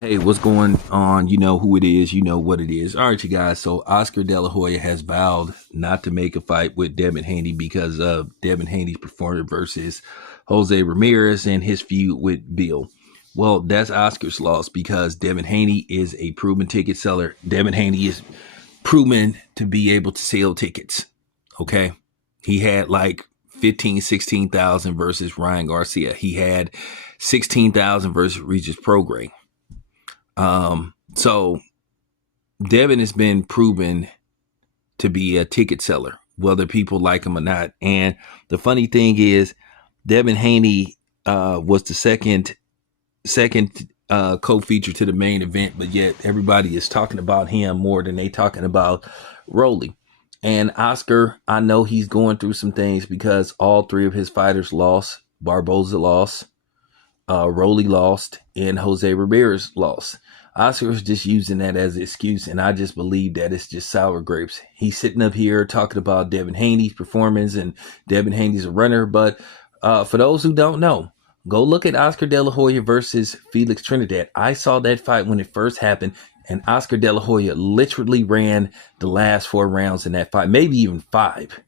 Hey, what's going on? You know who it is. You know what it is. All right, you guys. So Oscar De La Hoya has vowed not to make a fight with Devin Haney because of Devin Haney's performance versus Jose Ramirez and his feud with Bill. Well, that's Oscar's loss because Devin Haney is a proven ticket seller. Devin Haney is proven to be able to sell tickets. Okay. He had like 15, 16,000 versus Ryan Garcia. He had 16,000 versus Regis Prograis. So Devin has been proven to be a ticket seller, whether people like him or not. And the funny thing is, Devin Haney was the second co-feature to the main event, but yet everybody is talking about him more than they talking about Rolly. And Oscar, I know he's going through some things because all three of his fighters lost. Barboza lost, Rolly lost, and Jose Ramirez lost. Oscar's just using that as an excuse, and I just believe that it's just sour grapes. He's sitting up here talking about Devin Haney's performance, and Devin Haney's a runner. But for those who don't know, go look at Oscar De La Hoya versus Felix Trinidad. I saw that fight when it first happened, and Oscar De La Hoya literally ran the last 4 rounds in that fight, maybe even 5.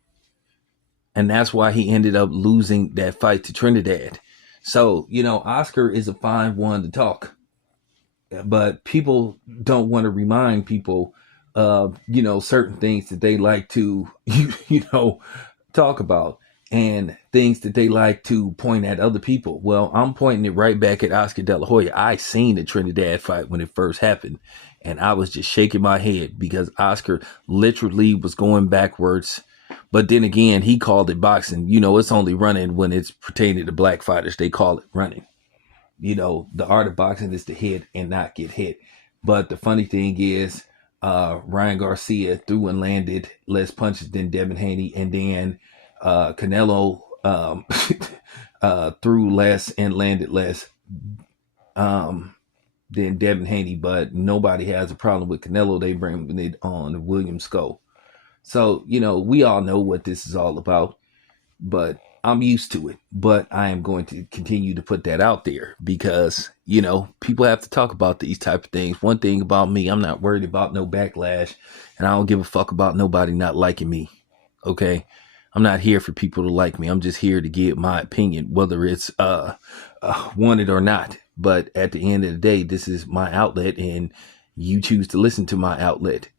And that's why he ended up losing that fight to Trinidad. So, Oscar is a fine one to talk, but people don't want to remind people of, certain things that they like to, talk about and things that they like to point at other people. Well, I'm pointing it right back at Oscar De La Hoya. I seen the Trinidad fight when it first happened, and I was just shaking my head because Oscar literally was going backwards. But then again, he called it boxing. It's only running when it's pertaining to black fighters. They call it running. The art of boxing is to hit and not get hit. But the funny thing is, Ryan Garcia threw and landed less punches than Devin Haney, and then Canelo threw less and landed less than Devin Haney. But nobody has a problem with Canelo. They bring it on William Skull. So, we all know what this is all about, but I'm used to it. But I am going to continue to put that out there because, people have to talk about these type of things. One thing about me, I'm not worried about no backlash, and I don't give a fuck about nobody not liking me. Okay. I'm not here for people to like me. I'm just here to give my opinion, whether it's wanted or not. But at the end of the day, this is my outlet, and you choose to listen to my outlet.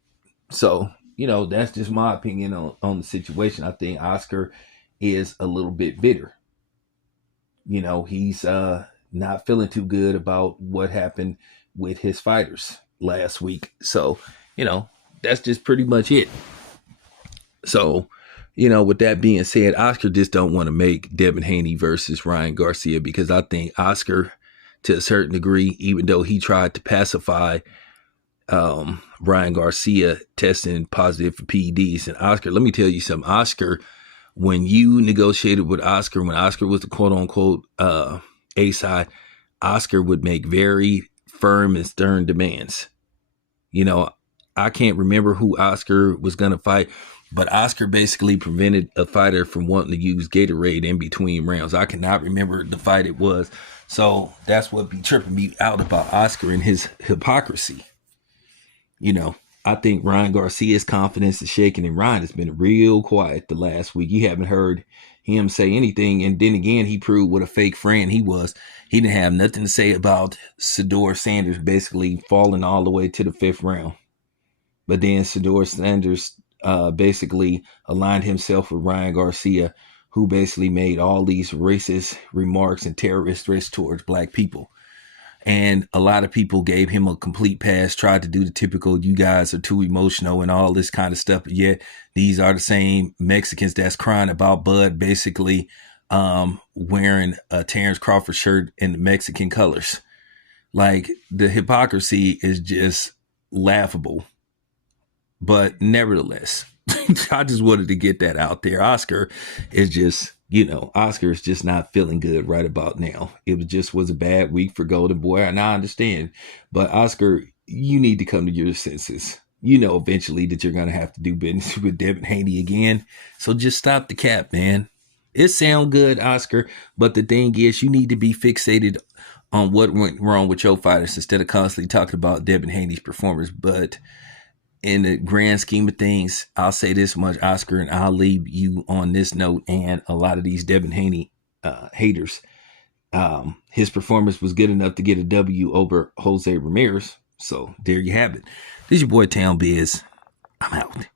So, that's just my opinion on the situation. I think Oscar is a little bit bitter. He's not feeling too good about what happened with his fighters last week. So, that's just pretty much it. So, with that being said, Oscar just don't want to make Devin Haney versus Ryan Garcia because I think Oscar, to a certain degree, even though he tried to pacify Ryan Garcia testing positive for PEDs. And Oscar, let me tell you something. Oscar, when you negotiated with Oscar, when Oscar was the quote unquote A side, Oscar would make very firm and stern demands. I can't remember who Oscar was going to fight, but Oscar basically prevented a fighter from wanting to use Gatorade in between rounds. I cannot remember the fight it was. So that's what be tripping me out about Oscar and his hypocrisy. I think Ryan Garcia's confidence is shaking, and Ryan has been real quiet the last week. You haven't heard him say anything. And then again, he proved what a fake friend he was. He didn't have nothing to say about Sador Sanders basically falling all the way to the 5th round. But then Sador Sanders basically aligned himself with Ryan Garcia, who basically made all these racist remarks and terrorist threats towards black people. And a lot of people gave him a complete pass, tried to do the typical, you guys are too emotional and all this kind of stuff. But yet these are the same Mexicans that's crying about Bud basically wearing a Terrence Crawford shirt in the Mexican colors. Like, the hypocrisy is just laughable. But nevertheless, I just wanted to get that out there. Oscar is just, Oscar is just not feeling good right about now. It was a bad week for Golden Boy, and I understand. But Oscar, you need to come to your senses. Eventually that you're going to have to do business with Devin Haney again. So just stop the cap, man. It sound good, Oscar, but the thing is, you need to be fixated on what went wrong with your fighters instead of constantly talking about Devin Haney's performance. But in the grand scheme of things, I'll say this much, Oscar, and I'll leave you on this note and a lot of these Devin Haney haters. His performance was good enough to get a W over Jose Ramirez. So there you have it. This is your boy Town Biz. I'm out.